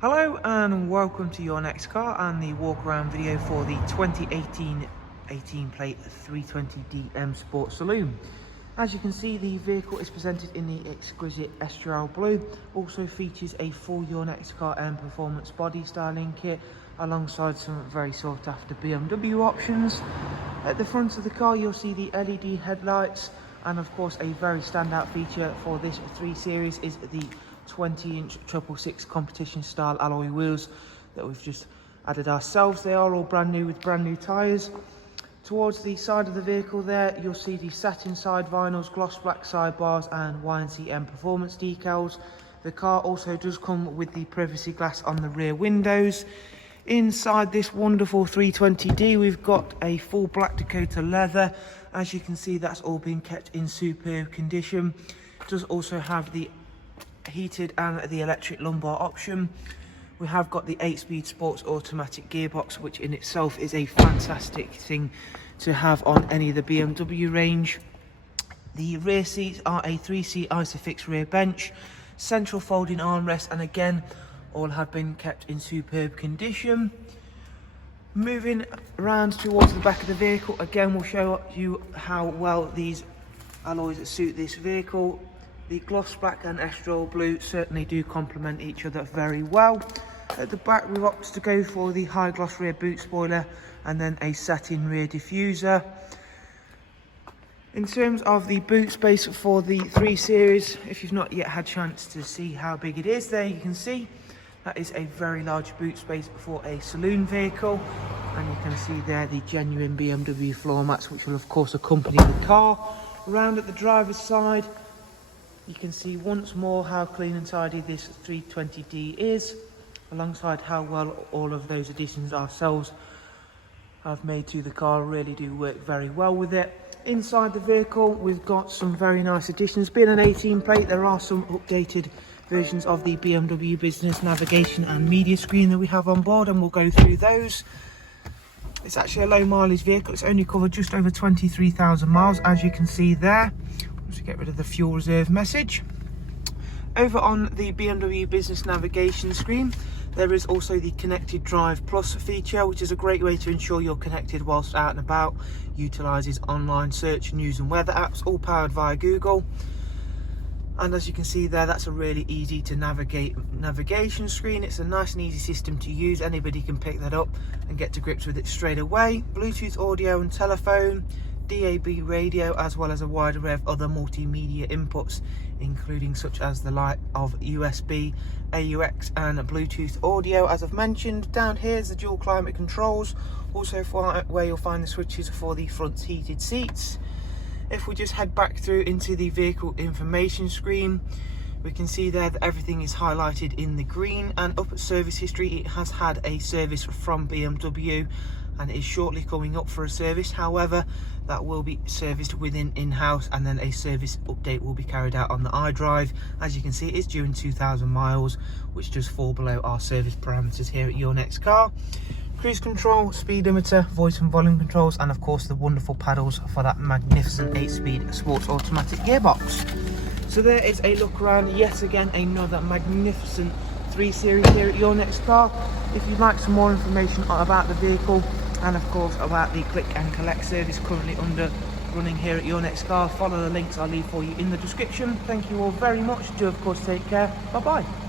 Hello and welcome to your next car and the walk around video for the 2018 18 plate 320D Sport Saloon. As you can see, the vehicle is presented in the exquisite Estrel blue. Also features a full Your Next Car Mperformance body styling kit alongside some very sought after BMW options. At the front of the car you'll see the LED headlights, and of course a very standout feature for this 3 Series is the 20-inch 666 competition style alloy wheels that we've just added ourselves. They are all brand new with brand new tyres. Towards the side of the vehicle there you'll see the satin side vinyls, gloss black sidebars and YNC Mperformance decals. The car also does come with the privacy glass on the rear windows. Inside this wonderful 320D we've got a full black Dakota leather. As you can see, that's all been kept in superb condition. It does also have the heated and the electric lumbar option. We have got the 8-speed sports automatic gearbox, which in itself is a fantastic thing to have on any of the BMW range. The rear seats are a 3-seat Isofix rear bench, central folding armrest, and again all have been kept in superb condition. Moving around towards the back of the vehicle, again we'll show you how well these alloys suit this vehicle. The gloss black and Estrel blue certainly do complement each other very well. At the back we've opted to go for the high gloss rear boot spoiler and then a satin rear diffuser. In terms of the boot space for the 3 Series, if you've not yet had a chance to see how big it is, there you can see that is a very large boot space for a saloon vehicle, and you can see there the genuine BMW floor mats which will of course accompany the car. Around at the driver's side you can see once more how clean and tidy this 320D is, alongside how well all of those additions ourselves have made to the car. Really do work very well with it. Inside the vehicle we've got some very nice additions. Being an 18 plate, there are some updated versions of the BMW business navigation and media screen that we have on board, and we'll go through those. It's actually a low mileage vehicle. It's only covered just over 23,000 miles, as you can see there. To get rid of the fuel reserve message. Over on the BMW business navigation screen there is also the Connected Drive Plus feature, which is a great way to ensure you're connected whilst out and about. Utilises online search, news and weather apps, all powered via Google. And as you can see there, that's a really easy to navigate navigation screen. It's a nice and easy system to use. Anybody can pick that up and get to grips with it straight away. Bluetooth audio and telephone, DAB radio, as well as a wide array of other multimedia inputs, including such as the light of USB, AUX and Bluetooth audio. As I've mentioned, down here is the dual climate controls, also where you'll find the switches for the front heated seats. If we just head back through into the vehicle information screen, we can see there that everything is highlighted in the green, and up at service history it has had a service from BMW and it is shortly coming up for a service. However, that will be serviced within in-house, and then a service update will be carried out on the iDrive. As you can see, it's due in 2,000 miles, which does fall below our service parameters here at Your Next Car. Cruise control, speedometer, voice and volume controls, and of course the wonderful paddles for that magnificent 8-speed sports automatic gearbox. So there is a look around, yet again another magnificent 3 Series here at Your Next Car. If you'd like some more information about the vehicle and of course about the click and collect service currently running here at Your Next Car, follow the links I'll leave for you in the description. Thank you all very much. Do of course take care. Bye bye.